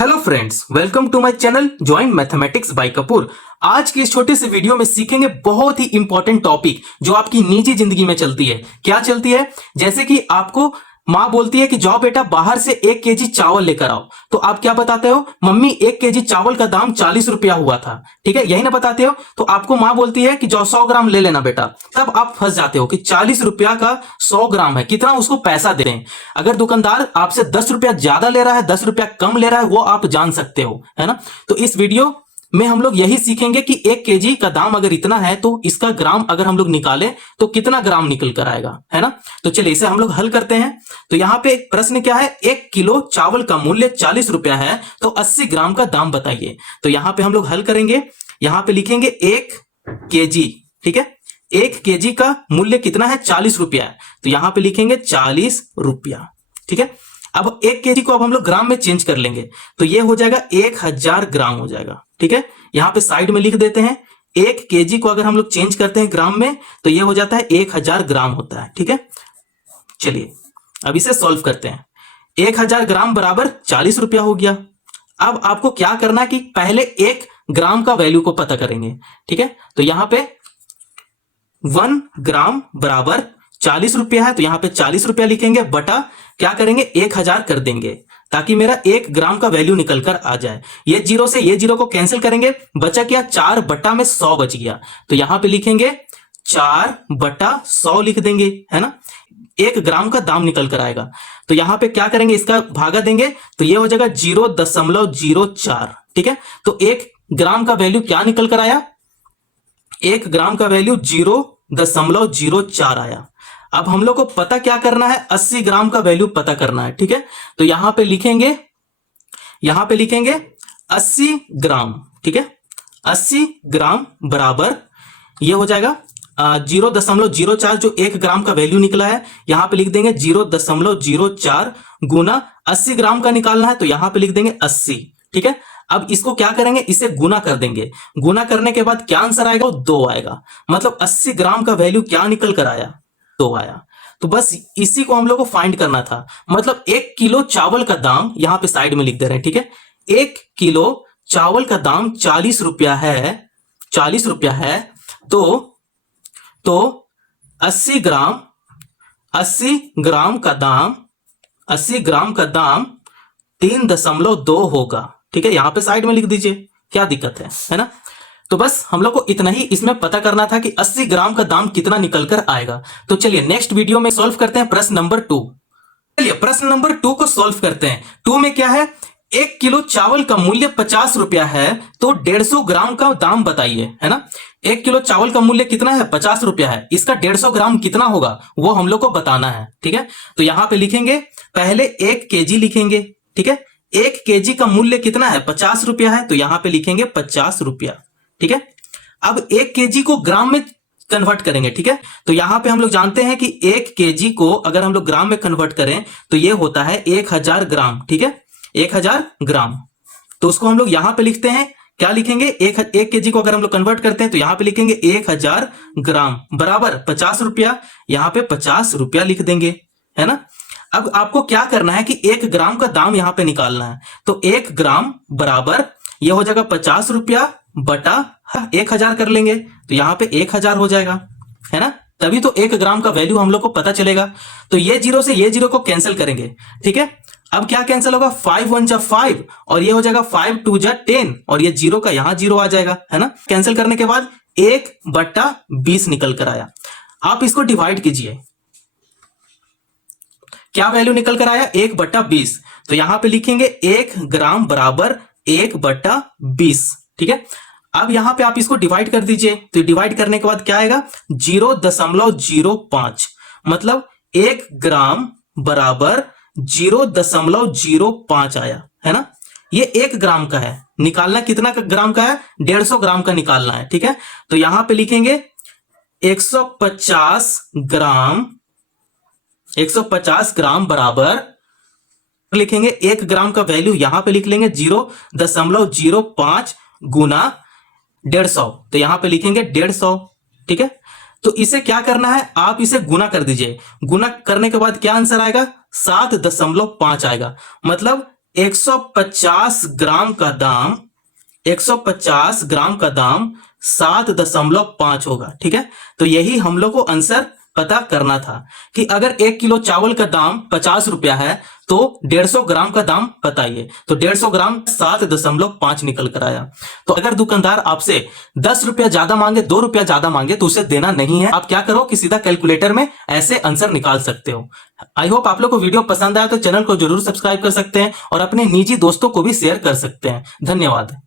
Hello friends, welcome to my channel joint mathematics by Kapoor. आज की इस छोटे से वीडियो में सीखेंगे बहुत ही इंपॉर्टेंट टॉपिक जो आपकी निजी जिंदगी में चलती है। क्या चलती है? जैसे कि आपको माँ बोलती है कि जाओ बेटा बाहर से 1 केजी चावल लेकर आओ, तो आप क्या बताते हो? मम्मी 1 केजी चावल का दाम 40 रुपया हुआ था। ठीक है, यही ना बताते हो। तो आपको माँ बोलती है कि जाओ 100 ग्राम ले लेना बेटा, तब आप फंस जाते हो कि 40 रुपया का 100 ग्राम है, कितना उसको पैसा दे रहे हैं। अगर दुकानदार आपसे 10 रुपया ज्यादा ले रहा है, 10 रुपया कम ले रहा है, वो आप जान सकते हो, है ना। तो इस वीडियो में हम लोग यही सीखेंगे कि 1 केजी का दाम अगर इतना है तो इसका ग्राम अगर हम लोग निकालें तो कितना ग्राम निकल कर आएगा, है ना। तो चलिए इसे हम लोग हल करते हैं। तो यहां पे एक प्रश्न क्या है, 1 किलो चावल का मूल्य 40 रुपया है तो 80 ग्राम का दाम बताइए। तो यहां पे हम लोग हल करेंगे। यहां पे लिखेंगे 1 केजी। ठीक है, 1 केजी का मूल्य कितना है? 40 रुपया है, तो यहां पे लिखेंगे 40 रुपया। ठीक है, अब 1 केजी को अब हम लोग ग्राम में चेंज कर लेंगे, तो ये हो जाएगा 1000 ग्राम हो जाएगा। ठीक है, यहां पे साइड में लिख देते हैं 1 केजी को अगर हम लोग चेंज करते हैं ग्राम में तो ये हो जाता है 1000 ग्राम होता है। ठीक है, चलिए अब इसे सॉल्व करते हैं। 1000 ग्राम बराबर 40 रुपया हो गया। अब आपको क्या करना है कि पहले 1 ग्राम का वैल्यू को पता करेंगे। ठीक है, तो यहां पे 1 ग्राम बराबर 40 रुपया है, तो यहां पे 40 रुपया लिखेंगे, बटा क्या करेंगे 1000 कर देंगे ताकि मेरा 1 ग्राम का वैल्यू निकल कर आ जाए। ये जीरो से ये जीरो को कैंसिल करेंगे, बचा क्या? 4 बटा में 100 बच गया, तो यहां पे लिखेंगे 4 बटा 100 लिख देंगे, है ना। 1 ग्राम का दाम निकल कर आएगा, तो यहां पे क्या करेंगे, इसका भागा देंगे तो ये हो जाएगा 0.04। ठीक है, तो 1 ग्राम का वैल्यू क्या निकल कर आया? 1 ग्राम का वैल्यू 0.04 आया। अब हम लोग को पता क्या करना है? 80 ग्राम का वैल्यू पता करना है। ठीक है, तो यहां पे लिखेंगे 80 ग्राम। ठीक है, 80 ग्राम बराबर ये हो जाएगा 0.04, जो 1 ग्राम का वैल्यू निकला है यहां पे लिख देंगे 0.04 गुना 80 ग्राम का निकालना है, तो यहां पे लिख देंगे 80। ठीक है, अब इसको क्या करेंगे, इसे गुना कर देंगे। गुना करने के बाद क्या आंसर आएगा? 2 आएगा। मतलब 80 ग्राम का वैल्यू क्या निकल कर आया? 2 आया। तो बस इसी को हम लोग को फाइंड करना था। मतलब 1 किलो चावल का दाम यहां पे साइड में लिख दे रहे हैं। ठीक है, 1 किलो चावल का दाम 40 रुपया है, 40 रुपया है, तो 80 ग्राम 80 ग्राम का दाम 80 ग्राम का दाम 3.2 होगा। ठीक है, यहां पे साइड में लिख दीजिए, क्या दिक्कत है ना। तो बस हम लोग को इतना ही इसमें पता करना था कि 80 ग्राम का दाम कितना निकल कर आएगा। तो चलिए नेक्स्ट वीडियो में सॉल्व करते हैं प्रश्न नंबर 2। चलिए प्रश्न नंबर 2 को सॉल्व करते हैं। 2 में क्या है, 1 किलो चावल का मूल्य 50 रुपया है तो 150 ग्राम का दाम बताइए, है ना। 1 किलो चावल का मूल्य कितना है? 50 रुपया है, इसका 150 ग्राम कितना होगा वो हम लोग को बताना है। ठीक है, तो यहां पे लिखेंगे पहले 1 केजी लिखेंगे। ठीक है, 1 केजी का मूल्य कितना है? 50 रुपया है, तो यहां पे लिखेंगे 50 रुपया। ठीक है, अब 1 केजी को ग्राम में कन्वर्ट करेंगे। ठीक है, तो यहां पे हम लोग जानते हैं कि 1 केजी को अगर हम लोग ग्राम में कन्वर्ट करें तो ये होता है 1000 ग्राम। ठीक है, 1000 ग्राम, तो उसको हम लोग यहां पे लिखते हैं, क्या लिखेंगे? 1 केजी को अगर हम लोग कन्वर्ट करते हैं तो यहां पे लिखेंगे 1000 ग्राम बराबर 50 रुपया, यहां पे 50 रुपया लिख देंगे, है ना। अब आपको क्या करना है कि 1 ग्राम का दाम यहां पे निकालना है, तो 1 ग्राम बराबर यह हो जाएगा 50 रुपया बटा 1000 कर लेंगे, तो यहां पे 1000 हो जाएगा, है ना। तभी तो 1 ग्राम का वैल्यू हम लोग को पता चलेगा। तो ये जीरो से ये जीरो को कैंसिल करेंगे। ठीक है, अब क्या कैंसिल होगा? 5 1 जा 5 और ये हो जाएगा 5 2 जा 10 और ये जीरो का यहां जीरो आ जाएगा, है ना। कैंसिल करने के बाद 1/20 निकल कर आया। आप इसको डिवाइड कीजिए, क्या वैल्यू निकल कर आया? 1/20, तो यहां पे लिखेंगे 1 ग्राम बराबर 1/20। ठीक है, अब यहां पे आप इसको डिवाइड कर दीजिए, तो डिवाइड करने के बाद क्या आएगा? 0.05, मतलब 1 ग्राम बराबर 0.05 आया, है ना। ये 1 ग्राम का है, निकालना कितना ग्राम का है? 150 ग्राम का निकालना है। ठीक है, तो यहां पे लिखेंगे 150 ग्राम, 150 ग्राम बराबर लिखेंगे 1 ग्राम का वैल्यू यहां पे लिख लेंगे 0.05 गुना 150, तो यहां पे लिखेंगे 150। ठीक है, तो इसे क्या करना है? आप इसे गुना कर दीजिए। गुना करने के बाद क्या आंसर आएगा? 7.5 आएगा। मतलब 150 ग्राम का दाम 150 ग्राम का दाम 7.5 होगा। ठीक है, तो यही हम लोग को आंसर पता करना था कि अगर 1 किलो चावल का दाम 50 रुपया है तो 150 ग्राम का दाम बताइए। तो 150 ग्राम 7.5 निकल कर आया। तो अगर दुकानदार आपसे 10 रुपया ज्यादा मांगे, 2 रुपया ज्यादा मांगे तो उसे देना नहीं है। आप क्या करो कि सीधा कैलकुलेटर में ऐसे आंसर निकाल सकते हो। आई होप आप लोग को वीडियो पसंद आया तो चैनल को जरूर सब्सक्राइब कर सकते हैं और अपने निजी दोस्तों को भी शेयर कर सकते हैं। धन्यवाद।